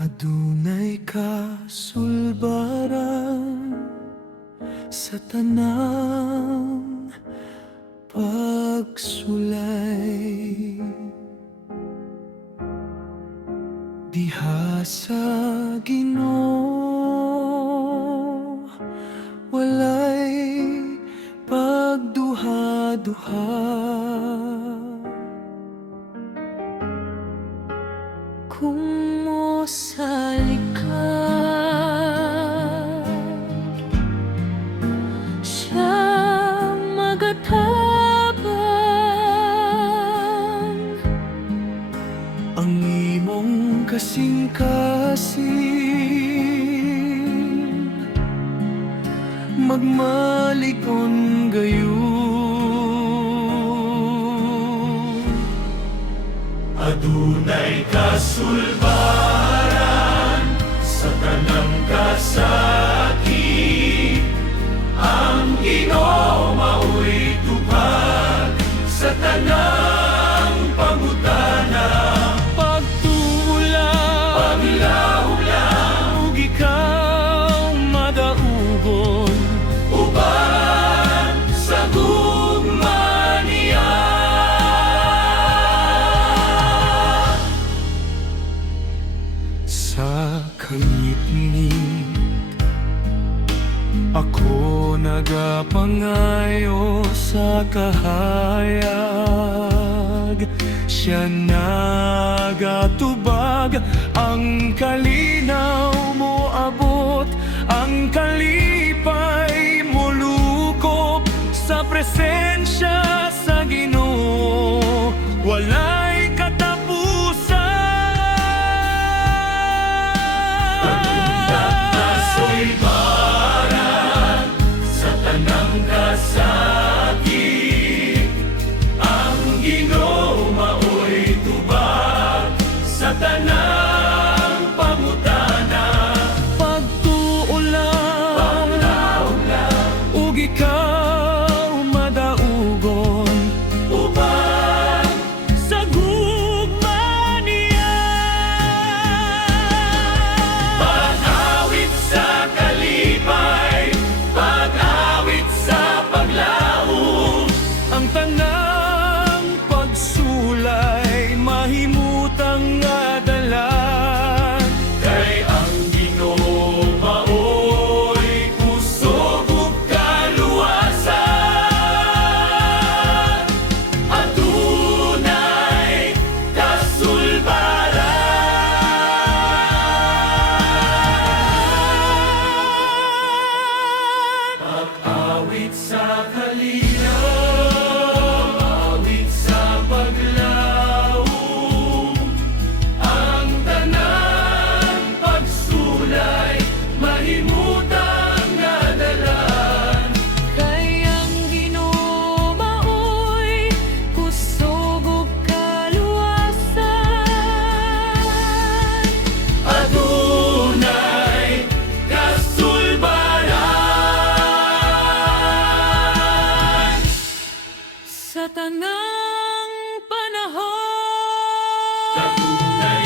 Adunay kasulbaran sa tanang pagsulay. Diha sa Ginoo walay pagduha-duha. Kung mosali ka, siya magatabang. Ang imong kasing-kasing magmalikon gayon. Adunay kasulbaran sa tanang kasakit. Ang Ginoo mao'y tupad sa tanang pangutana. Pagtulang, Paglaom-laom, ug ikaw madaugon. uban sa gugma niya. Sa kangit-ngit ako nagapangayo sa kahayag. Siya nagatubag, ang kalinaw mo abot, ang kalipay mo lukop. Sa presensya sa Ginoo walay katapusan. Kasulbaran sa tanang kasakit. Ang Ginoo mao'y tubag sa tanang pangutana. Pagtuulan, Paglaom-laom, ug ikaw madaugon. uban Sa gugma niya, pag-awit sa kalipay, pag-awit sa paglaom. ang tanang pagsulay mahimutang nga dalan. Kay ang Ginoo mao'y kusog ug kaluwasan. Adunay kasulbaran. Pag-awit sa kalinaw, awit sa paglaom. Ang tanang pagsulay mahimutang nga dalan. Kay ang Ginoo mao'y kusog ug kaluwasan. Adunay kasulbaran. Sa tanang panahon, Adunay